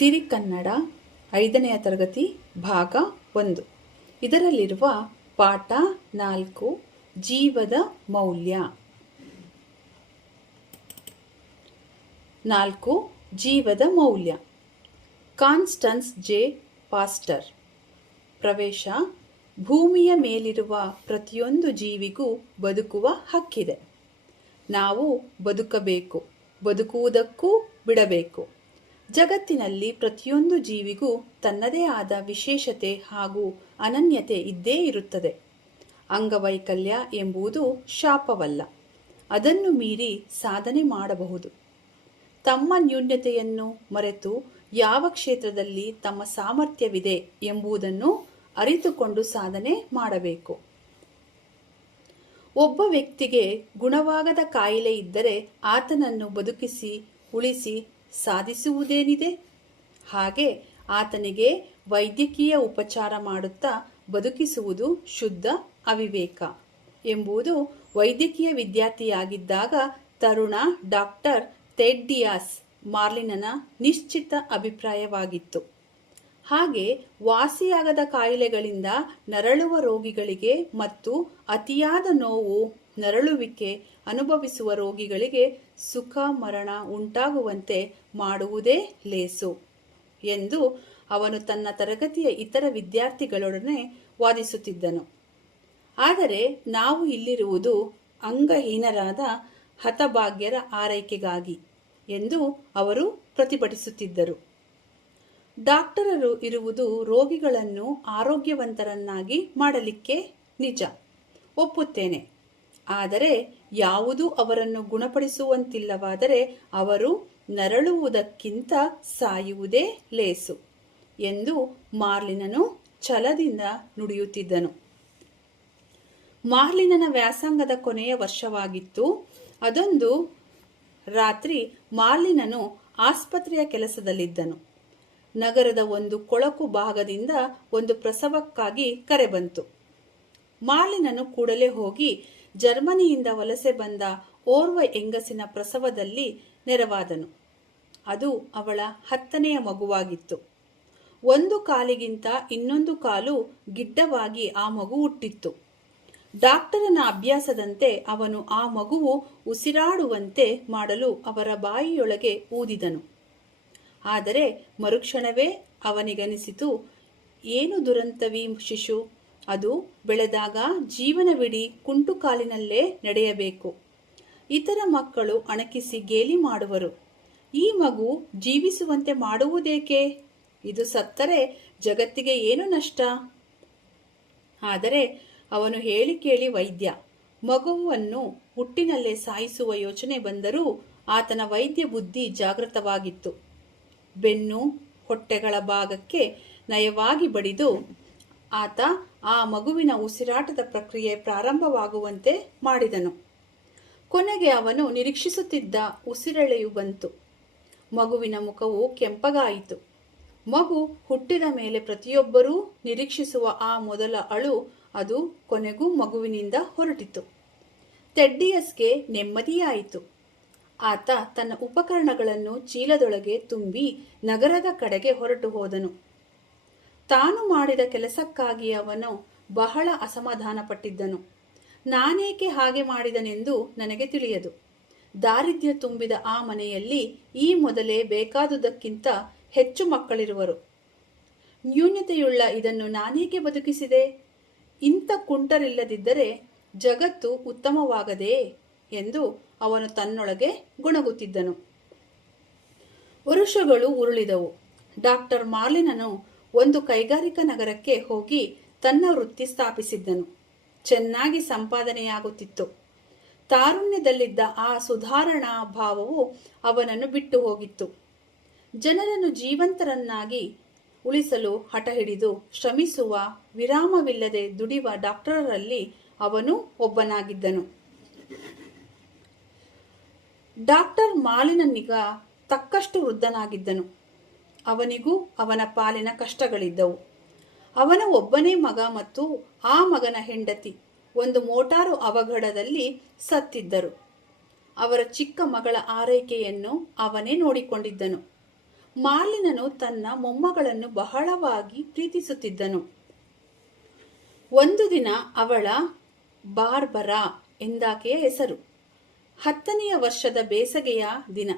ಸಿರಿ ಕನ್ನಡ 5ನೇ ತರಗತಿ ಭಾಗ 1. ಇದರಲ್ಲಿರುವ ಪಾಠ 4 ಜೀವದ ಮೌಲ್ಯ. 4 ಜೀವದ ಮೌಲ್ಯ. ಕಾನ್ಸ್ಟನ್ಸ್ ಜೆ ಪಾಸ್ಟರ್. ಪ್ರವೇಶ. ಭೂಮಿಯ ಮೇಲಿರುವ ಪ್ರತಿಯೊಂದು ಜೀವಿಗೂ ಬದುಕುವ ಹಕ್ಕಿದೆ. ನಾವು ಬದುಕಬೇಕು, ಬದುಕುವುದಕ್ಕೂ ಬಿಡಬೇಕು. ಜಗತ್ತಿನಲ್ಲಿ ಪ್ರತಿಯೊಂದು ಜೀವಿಗೂ ತನ್ನದೇ ಆದ ವಿಶೇಷತೆ ಹಾಗೂ ಅನನ್ಯತೆ ಇದ್ದೇ ಇರುತ್ತದೆ. ಅಂಗವೈಕಲ್ಯ ಎಂಬುದು ಶಾಪವಲ್ಲ, ಅದನ್ನು ಮೀರಿ ಸಾಧನೆ ಮಾಡಬಹುದು. ತಮ್ಮ ನ್ಯೂನತೆಯನ್ನು ಮರೆತು ಯಾವ ಕ್ಷೇತ್ರದಲ್ಲಿ ತಮ್ಮ ಸಾಮರ್ಥ್ಯವಿದೆ ಎಂಬುದನ್ನು ಅರಿತುಕೊಂಡು ಸಾಧನೆ ಮಾಡಬೇಕು. ಒಬ್ಬ ವ್ಯಕ್ತಿಗೆ ಗುಣವಾಗದ ಕಾಯಿಲೆ ಇದ್ದರೆ ಆತನನ್ನು ಬದುಕಿಸಿ ಉಳಿಸಿ ಸಾಧಿಸುವುದೇನಿದೆ? ಹಾಗೆ ಆತನಿಗೆ ವೈದ್ಯಕೀಯ ಉಪಚಾರ ಮಾಡುತ್ತಾ ಬದುಕಿಸುವುದು ಶುದ್ಧ ಅವಿವೇಕ ಎಂಬುದು ವೈದ್ಯಕೀಯ ವಿದ್ಯಾರ್ಥಿಯಾಗಿದ್ದಾಗ ತರುಣ ಡಾಕ್ಟರ್ ಥೆಡ್ಡಿಯಾಸ್ ಮಾರ್ಲಿನನ ನಿಶ್ಚಿತ ಅಭಿಪ್ರಾಯವಾಗಿತ್ತು. ಹಾಗೆ ವಾಸಿಯಾಗದ ಕಾಯಿಲೆಗಳಿಂದ ನರಳುವ ರೋಗಿಗಳಿಗೆ ಮತ್ತು ಅತಿಯಾದ ನೋವು ನರಳುವಿಕೆ ಅನುಭವಿಸುವ ರೋಗಿಗಳಿಗೆ ಸುಖ ಮರಣ ಉಂಟಾಗುವಂತೆ ಮಾಡುವುದೇ ಲೇಸು ಎಂದು ಅವನು ತನ್ನ ತರಗತಿಯ ಇತರ ವಿದ್ಯಾರ್ಥಿಗಳೊಡನೆ ವಾದಿಸುತ್ತಿದ್ದನು. ಆದರೆ ನಾವು ಇಲ್ಲಿರುವುದು ಅಂಗಹೀನರಾದ ಹತಭಾಗ್ಯರ ಆರೈಕೆಗಾಗಿ ಎಂದು ಅವರು ಪ್ರತಿಭಟಿಸುತ್ತಿದ್ದರು. ಡಾಕ್ಟರರು ಇರುವುದು ರೋಗಿಗಳನ್ನು ಆರೋಗ್ಯವಂತರನ್ನಾಗಿ ಮಾಡಲಿಕ್ಕೆ, ನಿಜ, ಒಪ್ಪುತ್ತೇನೆ. ಆದರೆ ಯಾವುದೂ ಅವರನ್ನು ಗುಣಪಡಿಸುವಂತಿಲ್ಲವಾದರೆ ಅವರು ನರಳುವುದಕ್ಕಿಂತ ಸಾಯುವುದೇ ಲೇಸು ಎಂದು ಮಾರ್ಲಿನನು ಛಲದಿಂದ ನುಡಿಯುತ್ತಿದ್ದನು. ಮಾರ್ಲಿನನ ವ್ಯಾಸಂಗದ ಕೊನೆಯ ವರ್ಷವಾಗಿತ್ತು. ಅದೊಂದು ರಾತ್ರಿ ಮಾರ್ಲಿನನು ಆಸ್ಪತ್ರೆಯ ಕೆಲಸದಲ್ಲಿದ್ದನು. ನಗರದ ಒಂದು ಕೊಳಕು ಭಾಗದಿಂದ ಒಂದು ಪ್ರಸವಕ್ಕಾಗಿ ಕರೆ ಬಂತು. ಮಾರ್ಲಿನನು ಕೂಡಲೇ ಹೋಗಿ ಜರ್ಮನಿಯಿಂದ ವಲಸೆ ಬಂದ ಓರ್ವ ಹೆಂಗಸಿನ ಪ್ರಸವದಲ್ಲಿ ನೆರವಾದನು. ಅದು ಅವಳ 10ನೇ ಮಗುವಾಗಿತ್ತು. ಒಂದು ಕಾಲಿಗಿಂತ ಇನ್ನೊಂದು ಕಾಲು ಗಿಡ್ಡವಾಗಿ ಆ ಮಗು ಹುಟ್ಟಿತ್ತು. ಡಾಕ್ಟರನ ಅಭ್ಯಾಸದಂತೆ ಅವನು ಆ ಮಗುವು ಉಸಿರಾಡುವಂತೆ ಮಾಡಲು ಅವರ ಬಾಯಿಯೊಳಗೆ ಊದಿದನು. ಆದರೆ ಮರುಕ್ಷಣವೇ ಅವನಿಗನಿಸಿತು, ಏನು ದುರಂತವಿ ಶಿಶು, ಅದು ಬೆಳೆದಾಗ ಜೀವನವಿಡೀ ಕುಂಟು ಕಾಲಿನಲ್ಲೇ ನಡೆಯಬೇಕು. ಇತರ ಮಕ್ಕಳು ಅಣಕಿಸಿ ಗೇಲಿ ಮಾಡುವರು. ಈ ಮಗು ಜೀವಿಸುವಂತೆ ಮಾಡುವುದೇಕೆ? ಇದು ಸತ್ತರೆ ಜಗತ್ತಿಗೆ ಏನು ನಷ್ಟ? ಆದರೆ ಅವನು ಹೇಳಿ ಕೇಳಿ ವೈದ್ಯ. ಮಗುವನ್ನು ಹುಟ್ಟಿನಲ್ಲೇ ಸಾಯಿಸುವ ಯೋಚನೆ ಬಂದರೂ ಆತನ ವೈದ್ಯ ಬುದ್ಧಿ ಜಾಗೃತವಾಗಿತ್ತು. ಬೆನ್ನು ಹೊಟ್ಟೆಗಳ ಭಾಗಕ್ಕೆ ನಯವಾಗಿ ಬಡಿದು ಆತ ಆ ಮಗುವಿನ ಉಸಿರಾಟದ ಪ್ರಕ್ರಿಯೆ ಪ್ರಾರಂಭವಾಗುವಂತೆ ಮಾಡಿದನು. ಕೊನೆಗೆ ಅವನು ನಿರೀಕ್ಷಿಸುತ್ತಿದ್ದ ಉಸಿರೆಳೆಯು ಬಂತು. ಮಗುವಿನ ಮುಖವು ಕೆಂಪಗಾಯಿತು. ಮಗು ಹುಟ್ಟಿದ ಮೇಲೆ ಪ್ರತಿಯೊಬ್ಬರೂ ನಿರೀಕ್ಷಿಸುವ ಆ ಮೊದಲ ಅಳು ಅದು ಕೊನೆಗೂ ಮಗುವಿನಿಂದ ಹೊರಟಿತು. ಥೆಡ್ಡಿಯಸ್ಗೆ ನೆಮ್ಮದಿಯಾಯಿತು. ಆತ ತನ್ನ ಉಪಕರಣಗಳನ್ನು ಚೀಲದೊಳಗೆ ತುಂಬಿ ನಗರದ ಕಡೆಗೆ ಹೊರಟು ಹೋದನು. ತಾನು ಮಾಡಿದ ಕೆಲಸಕ್ಕಾಗಿ ಅವನು ಬಹಳ ಅಸಮಾಧಾನಪಟ್ಟಿದ್ದನು. ನಾನೇಕೆ ಹಾಗೆ ಮಾಡಿದನೆಂದು ನನಗೆ ತಿಳಿಯದು. ದಾರಿದ್ರ್ಯ ತುಂಬಿದ ಆ ಮನೆಯಲ್ಲಿ ಈ ಮೊದಲೇ ಬೇಕಾದುದಕ್ಕಿಂತ ಹೆಚ್ಚು ಮಕ್ಕಳಿರುವರು. ನ್ಯೂನತೆಯುಳ್ಳ ಇದನ್ನು ನಾನೇಕೆ ಬದುಕಿಸಿದೆ? ಇಂಥ ಕುಂಟರಿಲ್ಲದಿದ್ದರೆ ಜಗತ್ತು ಉತ್ತಮವಾಗದೇ ಎಂದು ಅವನು ತನ್ನೊಳಗೆ ಗೊಣಗುತ್ತಿದ್ದನು. ವರುಷಗಳು ಉರುಳಿದವು. ಡಾಕ್ಟರ್ ಮಾರ್ಲಿನನು ಒಂದು ಕೈಗಾರಿಕಾ ನಗರಕ್ಕೆ ಹೋಗಿ ತನ್ನ ವೃತ್ತಿ ಸ್ಥಾಪಿಸಿದ್ದನು. ಚೆನ್ನಾಗಿ ಸಂಪಾದನೆಯಾಗುತ್ತಿತ್ತು. ತಾರುಣ್ಯದಲ್ಲಿದ್ದ ಆ ಸುಧಾರಣಾ ಭಾವವು ಅವನನ್ನು ಬಿಟ್ಟು ಹೋಗಿತ್ತು. ಜನರನ್ನು ಜೀವಂತರನ್ನಾಗಿ ಉಳಿಸಲು ಹಠ ಹಿಡಿದು ಶ್ರಮಿಸುವ, ವಿರಾಮವಿಲ್ಲದೆ ದುಡಿಯುವ ಡಾಕ್ಟರರಲ್ಲಿ ಅವನು ಒಬ್ಬನಾಗಿದ್ದನು. ಡಾಕ್ಟರ್ ಮಾರ್ಲಿನನೀಗ ತಕ್ಕಷ್ಟು ವೃದ್ಧನಾಗಿದ್ದನು. ಅವನಿಗೂ ಅವನ ಪಾಲಿನ ಕಷ್ಟಗಳಿದ್ದವು. ಅವನ ಒಬ್ಬನೇ ಮಗ ಮತ್ತು ಆ ಮಗನ ಹೆಂಡತಿ ಒಂದು ಮೋಟಾರು ಅವಘಡದಲ್ಲಿ ಸತ್ತಿದ್ದರು. ಅವರ ಚಿಕ್ಕ ಮಗಳ ಆರೈಕೆಯನ್ನು ಅವನೇ ನೋಡಿಕೊಂಡಿದ್ದನು. ಮಾರ್ಲಿನನು ತನ್ನ ಮೊಮ್ಮಗಳನ್ನು ಬಹಳವಾಗಿ ಪ್ರೀತಿಸುತ್ತಿದ್ದನು. ಒಂದು ದಿನ ಅವಳ ಬಾರ್ಬರಾ ಎಂದಾಕೆಯ ಹೆಸರು. 10ನೆಯ ವರ್ಷದ ಬೇಸಗೆಯ ದಿನ.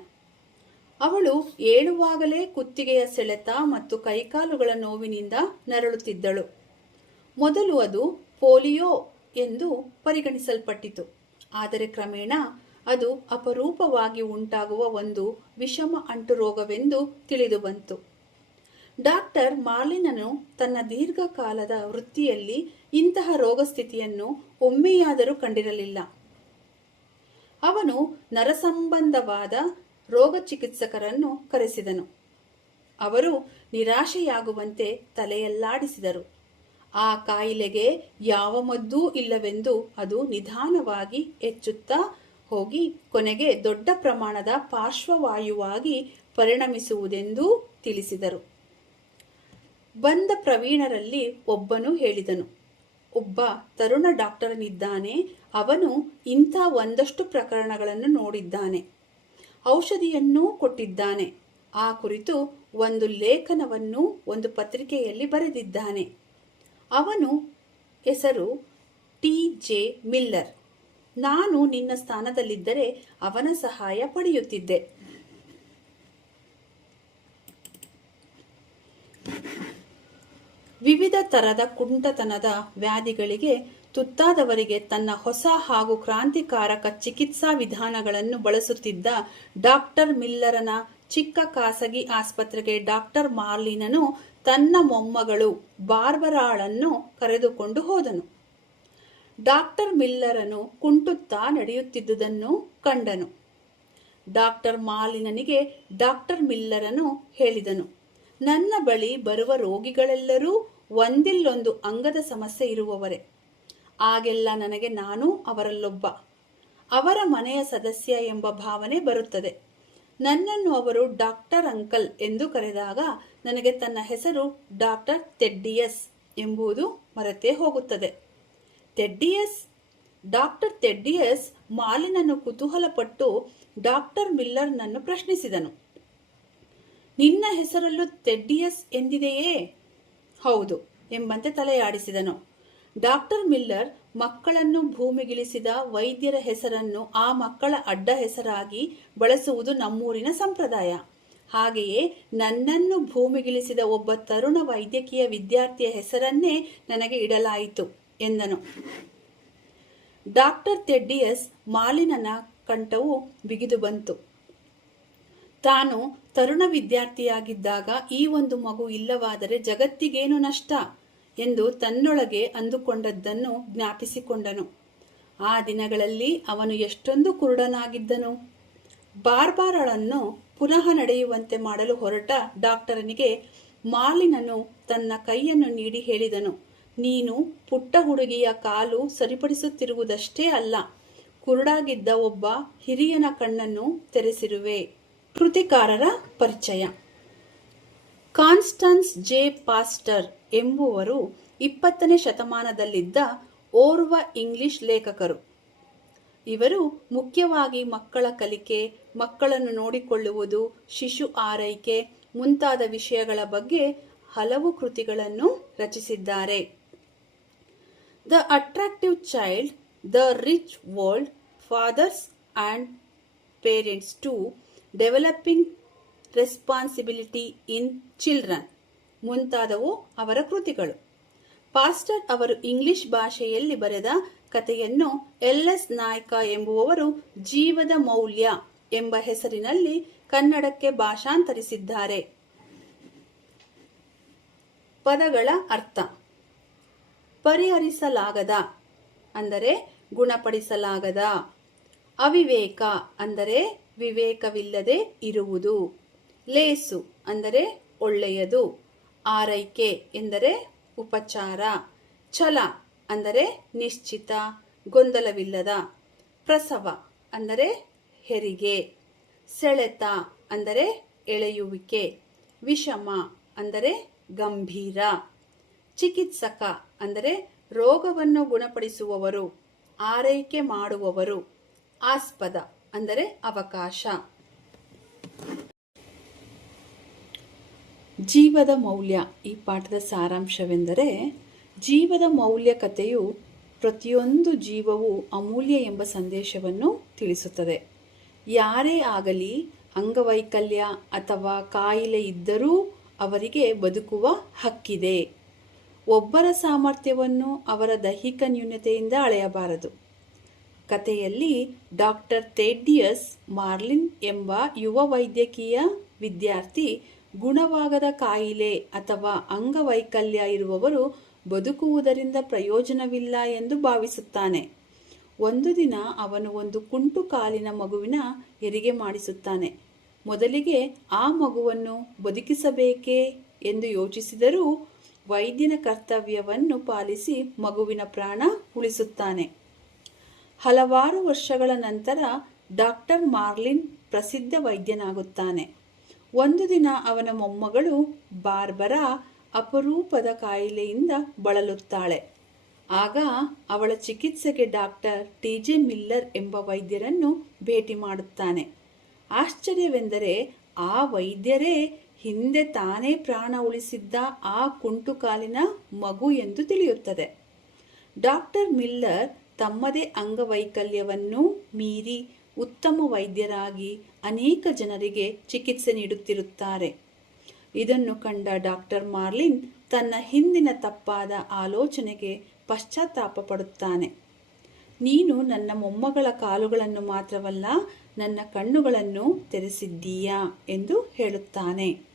ಅವಳು ಏಳುವಾಗಲೇ ಕುತ್ತಿಗೆಯ ಸೆಳೆತ ಮತ್ತು ಕೈಕಾಲುಗಳ ನೋವಿನಿಂದ ನರಳುತ್ತಿದ್ದಳು. ಮೊದಲು ಅದು ಪೋಲಿಯೋ ಎಂದು ಪರಿಗಣಿಸಲ್ಪಟ್ಟಿತು. ಆದರೆ ಕ್ರಮೇಣ ಅದು ಅಪರೂಪವಾಗಿ ಉಂಟಾಗುವ ಒಂದು ವಿಷಮ ಅಂಟುರೋಗವೆಂದು ತಿಳಿದುಬಂತು. ಡಾಕ್ಟರ್ ಮಾರ್ಲಿನನು ತನ್ನ ದೀರ್ಘಕಾಲದ ವೃತ್ತಿಯಲ್ಲಿ ಇಂತಹ ರೋಗಸ್ಥಿತಿಯನ್ನು ಒಮ್ಮೆಯಾದರೂ ಕಂಡಿರಲಿಲ್ಲ. ಅವನು ನರಸಂಬಂಧವಾದ ರೋಗ ಚಿಕಿತ್ಸಕರನ್ನು ಕರೆಸಿದನು. ಅವರು ನಿರಾಶೆಯಾಗುವಂತೆ ತಲೆಯಲ್ಲಾಡಿಸಿದರು. ಆ ಕಾಯಿಲೆಗೆ ಯಾವ ಮದ್ದೂ ಇಲ್ಲವೆಂದು ಅದು ನಿಧಾನವಾಗಿ ಹೆಚ್ಚುತ್ತಾ ಹೋಗಿ ಕೊನೆಗೆ ದೊಡ್ಡ ಪ್ರಮಾಣದ ಪಾರ್ಶ್ವವಾಯುವಾಗಿ ಪರಿಣಮಿಸುವುದೆಂದೂ ತಿಳಿಸಿದರು. ಬಂದ ಪ್ರವೀಣರಲ್ಲಿ ಒಬ್ಬನು ಹೇಳಿದನು, ಒಬ್ಬ ತರುಣ ಡಾಕ್ಟರನಿದ್ದಾನೆ. ಅವನು ಇಂಥ ಒಂದಷ್ಟು ಪ್ರಕರಣಗಳನ್ನು ನೋಡಿದ್ದಾನೆ, ಔಷಧಿಯನ್ನೂ ಕೊಟ್ಟಿದ್ದಾನೆ. ಆ ಕುರಿತು ಒಂದು ಲೇಖನವನ್ನು ಒಂದು ಪತ್ರಿಕೆಯಲ್ಲಿ ಬರೆದಿದ್ದಾನೆ. ಅವನು ಹೆಸರು T.J. ಮಿಲ್ಲರ್. ನಾನು ನಿನ್ನ ಸ್ಥಾನದಲ್ಲಿದ್ದರೆ ಅವನ ಸಹಾಯ ಪಡೆಯುತ್ತಿದ್ದೆ. ವಿವಿಧ ತರದ ಕುಂಟತನದ ವ್ಯಾಧಿಗಳಿಗೆ ತುತ್ತಾದವರಿಗೆ ತನ್ನ ಹೊಸ ಹಾಗೂ ಕ್ರಾಂತಿಕಾರಕ ಚಿಕಿತ್ಸಾ ವಿಧಾನಗಳನ್ನು ಬಳಸುತ್ತಿದ್ದ ಡಾಕ್ಟರ್ ಮಿಲ್ಲರನ ಚಿಕ್ಕ ಖಾಸಗಿ ಆಸ್ಪತ್ರೆಗೆ ಡಾಕ್ಟರ್ ಮಾರ್ಲಿನನು ತನ್ನ ಮೊಮ್ಮಗಳು ಬಾರ್ಬರಾಳನ್ನು ಕರೆದುಕೊಂಡು ಹೋದನು. ಡಾಕ್ಟರ್ ಮಿಲ್ಲರನು ಕುಂಟುತ್ತಾ ನಡೆಯುತ್ತಿದ್ದುದನ್ನು ಕಂಡನು. ಡಾಕ್ಟರ್ ಮಾರ್ಲಿನನಿಗೆ ಡಾಕ್ಟರ್ ಮಿಲ್ಲರನು ಹೇಳಿದನು, ನನ್ನ ಬಳಿ ಬರುವ ರೋಗಿಗಳೆಲ್ಲರೂ ಒಂದಿಲ್ಲೊಂದು ಅಂಗದ ಸಮಸ್ಯೆ ಇರುವವರೇ. ಆಗೆಲ್ಲ ನನಗೆ ನಾನು ಅವರಲ್ಲೊಬ್ಬ, ಅವರ ಮನೆಯ ಸದಸ್ಯ ಎಂಬ ಭಾವನೆ ಬರುತ್ತದೆ. ನನ್ನನ್ನು ಅವರು ಡಾಕ್ಟರ್ ಅಂಕಲ್ ಎಂದು ಕರೆದಾಗ ನನಗೆ ತನ್ನ ಹೆಸರು ಡಾಕ್ಟರ್ ತೆಡ್ಡಿಯಸ್ ಎಂಬುದು ಮರೆತೇ ಹೋಗುತ್ತದೆ. ತೆಡ್ಡಿಯಸ್? ಡಾಕ್ಟರ್ ತೆಡ್ಡಿಯಸ್? ಮಾರ್ಲಿನನ್ನು ಕುತೂಹಲಪಟ್ಟು ಡಾಕ್ಟರ್ ಮಿಲ್ಲರ್ನನ್ನು ಪ್ರಶ್ನಿಸಿದನು. ನಿನ್ನ ಹೆಸರಲ್ಲೂ ತೆಡ್ಡಿಯಸ್ ಎಂದಿದೆಯೇ? ಹೌದು ಎಂಬಂತೆ ತಲೆಯಾಡಿಸಿದನು. ಡಾಕ್ಟರ್ ಮಿಲ್ಲರ್ ಮಕ್ಕಳನ್ನು ಭೂಮಿಗಿಳಿಸಿದ ವೈದ್ಯರ ಹೆಸರನ್ನು ಆ ಮಕ್ಕಳ ಅಡ್ಡ ಹೆಸರಾಗಿ ಬಳಸುವುದು ನಮ್ಮೂರಿನ ಸಂಪ್ರದಾಯ. ಹಾಗೆಯೇ ನನ್ನನ್ನು ಭೂಮಿಗಿಳಿಸಿದ ಒಬ್ಬ ತರುಣ ವೈದ್ಯಕೀಯ ವಿದ್ಯಾರ್ಥಿಯ ಹೆಸರನ್ನೇ ನನಗೆ ಇಡಲಾಯಿತು ಎಂದನು. ಡಾಕ್ಟರ್ ತೆಡ್ಡಿಯಸ್ ಮಾರ್ಲಿನನ ಕಂಠವು ಬಿಗಿದು ಬಂತು. ತಾನು ತರುಣ ವಿದ್ಯಾರ್ಥಿಯಾಗಿದ್ದಾಗ ಈ ಒಂದು ಮಗು ಇಲ್ಲವಾದರೆ ಜಗತ್ತಿಗೇನು ನಷ್ಟ ಎಂದು ತನ್ನೊಳಗೆ ಅಂದುಕೊಂಡದ್ದನ್ನು ಜ್ಞಾಪಿಸಿಕೊಂಡನು. ಆ ದಿನಗಳಲ್ಲಿ ಅವನು ಎಷ್ಟೊಂದು ಕುರುಡನಾಗಿದ್ದನು. ಬಾರ್ಬರಾಳನ್ನು ಪುನಃ ನಡೆಯುವಂತೆ ಮಾಡಲು ಹೊರಟ ಡಾಕ್ಟರನಿಗೆ ಮಾರ್ಲಿನನು ತನ್ನ ಕೈಯನ್ನು ನೀಡಿ ಹೇಳಿದನು, ನೀನು ಪುಟ್ಟ ಹುಡುಗಿಯ ಕಾಲು ಸರಿಪಡಿಸುತ್ತಿರುವುದಷ್ಟೇ ಅಲ್ಲ, ಕುರುಡಾಗಿದ್ದ ಒಬ್ಬ ಹಿರಿಯನ ಕಣ್ಣನ್ನು ತೆರೆಸಿರುವೆ. ಕೃತಿಕಾರರ ಪರಿಚಯ. ಕಾನ್ಸ್ಟನ್ಸ್ ಜೆ ಪಾಸ್ಟರ್ ಎಂಬುವರು 20ನೇ ಶತಮಾನದಲ್ಲಿದ್ದ ಓರ್ವ ಇಂಗ್ಲಿಷ್ ಲೇಖಕರು. ಇವರು ಮುಖ್ಯವಾಗಿ ಮಕ್ಕಳ ಕಲಿಕೆ, ಮಕ್ಕಳನ್ನು ನೋಡಿಕೊಳ್ಳುವುದು, ಶಿಶು ಆರೈಕೆ ಮುಂತಾದ ವಿಷಯಗಳ ಬಗ್ಗೆ ಹಲವು ಕೃತಿಗಳನ್ನು ರಚಿಸಿದ್ದಾರೆ. The attractive child, the rich world, fathers and parents to developing responsibility in children ಮುಂತಾದವು ಅವರ ಕೃತಿಗಳು. ಪಾಸ್ಟರ್ ಅವರು ಇಂಗ್ಲಿಷ್ ಭಾಷೆಯಲ್ಲಿ ಬರೆದ ಕಥೆಯನ್ನು LS ನಾಯ್ಕ ಎಂಬುವವರು ಜೀವದ ಮೌಲ್ಯ ಎಂಬ ಹೆಸರಿನಲ್ಲಿ ಕನ್ನಡಕ್ಕೆ ಭಾಷಾಂತರಿಸಿದ್ದಾರೆ. ಪದಗಳ ಅರ್ಥ: ಪರಿಹರಿಸಲಾಗದ ಅಂದರೆ ಗುಣಪಡಿಸಲಾಗದ, ಅವಿವೇಕ ಅಂದರೆ ವಿವೇಕವಿಲ್ಲದೆ ಇರುವುದು, ಲೇಸು ಅಂದರೆ ಒಳ್ಳೆಯದು, ಆರೈಕೆ ಎಂದರೆ ಉಪಚಾರ, ಛಲ ಅಂದರೆ ನಿಶ್ಚಿತ, ಗೊಂದಲವಿಲ್ಲದ, ಪ್ರಸವ ಅಂದರೆ ಹೆರಿಗೆ, ಸೆಳೆತ ಅಂದರೆ ಎಳೆಯುವಿಕೆ, ವಿಷಮ ಅಂದರೆ ಗಂಭೀರ, ಚಿಕಿತ್ಸಕ ಅಂದರೆ ರೋಗವನ್ನು ಗುಣಪಡಿಸುವವರು, ಆರೈಕೆ ಮಾಡುವವರು, ಆಸ್ಪದ ಅಂದರೆ ಅವಕಾಶ. ಜೀವದ ಮೌಲ್ಯ. ಈ ಪಾಠದ ಸಾರಾಂಶವೆಂದರೆ, ಜೀವದ ಮೌಲ್ಯ ಕಥೆಯು ಪ್ರತಿಯೊಂದು ಜೀವವು ಅಮೂಲ್ಯ ಎಂಬ ಸಂದೇಶವನ್ನು ತಿಳಿಸುತ್ತದೆ. ಯಾರೇ ಆಗಲಿ ಅಂಗವೈಕಲ್ಯ ಅಥವಾ ಕಾಯಿಲೆ ಇದ್ದರೂ ಅವರಿಗೆ ಬದುಕುವ ಹಕ್ಕಿದೆ. ಒಬ್ಬರ ಸಾಮರ್ಥ್ಯವನ್ನು ಅವರ ದೈಹಿಕ ನ್ಯೂನತೆಯಿಂದ ಅಳೆಯಬಾರದು. ಕಥೆಯಲ್ಲಿ ಡಾಕ್ಟರ್ ಥೇಡಿಯಸ್ ಮಾರ್ಲಿನ್ ಎಂಬ ಯುವ ವೈದ್ಯಕೀಯ ವಿದ್ಯಾರ್ಥಿ ಗುಣವಾಗದ ಕಾಯಿಲೆ ಅಥವಾ ಅಂಗವೈಕಲ್ಯ ಇರುವವರು ಬದುಕುವುದರಿಂದ ಪ್ರಯೋಜನವಿಲ್ಲ ಎಂದು ಭಾವಿಸುತ್ತಾನೆ. ಒಂದು ದಿನ ಅವನು ಒಂದು ಕುಂಟು ಕಾಲಿನ ಮಗುವಿನ ಹೆರಿಗೆ ಮಾಡಿಸುತ್ತಾನೆ. ಮೊದಲಿಗೆ ಆ ಮಗುವನ್ನು ಬದುಕಿಸಬೇಕೇ ಎಂದು ಯೋಚಿಸಿದರೂ ವೈದ್ಯನ ಕರ್ತವ್ಯವನ್ನು ಪಾಲಿಸಿ ಮಗುವಿನ ಪ್ರಾಣ ಉಳಿಸುತ್ತಾನೆ. ಹಲವಾರು ವರ್ಷಗಳ ನಂತರ ಡಾಕ್ಟರ್ ಮಾರ್ಲಿನ್ ಪ್ರಸಿದ್ಧ ವೈದ್ಯನಾಗುತ್ತಾನೆ. ಒಂದು ದಿನ ಅವನ ಮೊಮ್ಮಗಳು ಬಾರ್ಬರಾ ಅಪರೂಪದ ಕಾಯಿಲೆಯಿಂದ ಬಳಲುತ್ತಾಳೆ. ಆಗ ಅವಳ ಚಿಕಿತ್ಸೆಗೆ ಡಾಕ್ಟರ್ ಟಿ.ಜೆ. ಮಿಲ್ಲರ್ ಎಂಬ ವೈದ್ಯರನ್ನು ಭೇಟಿ ಮಾಡುತ್ತಾನೆ. ಆಶ್ಚರ್ಯವೆಂದರೆ ಆ ವೈದ್ಯರೇ ಹಿಂದೆ ತಾನೇ ಪ್ರಾಣ ಉಳಿಸಿದ್ದ ಆ ಕುಂಟು ಕಾಲಿನ ಮಗು ಎಂದು ತಿಳಿಯುತ್ತದೆ. ಡಾಕ್ಟರ್ ಮಿಲ್ಲರ್ ತಮ್ಮದೇ ಅಂಗವೈಕಲ್ಯವನ್ನು ಮೀರಿ ಉತ್ತಮ ವೈದ್ಯರಾಗಿ ಅನೇಕ ಜನರಿಗೆ ಚಿಕಿತ್ಸೆ ನೀಡುತ್ತಿರುತ್ತಾರೆ. ಇದನ್ನು ಕಂಡ ಡಾಕ್ಟರ್ ಮಾರ್ಲಿನ್ ತನ್ನ ಹಿಂದಿನ ತಪ್ಪಾದ ಆಲೋಚನೆಗೆ ಪಶ್ಚಾತ್ತಾಪ ಪಡುತ್ತಾನೆ. ನೀನು ನನ್ನ ಮೊಮ್ಮಗಳ ಕಾಲುಗಳನ್ನು ಮಾತ್ರವಲ್ಲ, ನನ್ನ ಕಣ್ಣುಗಳನ್ನು ತೆರೆಸಿದ್ದೀಯಾ ಎಂದು ಹೇಳುತ್ತಾನೆ.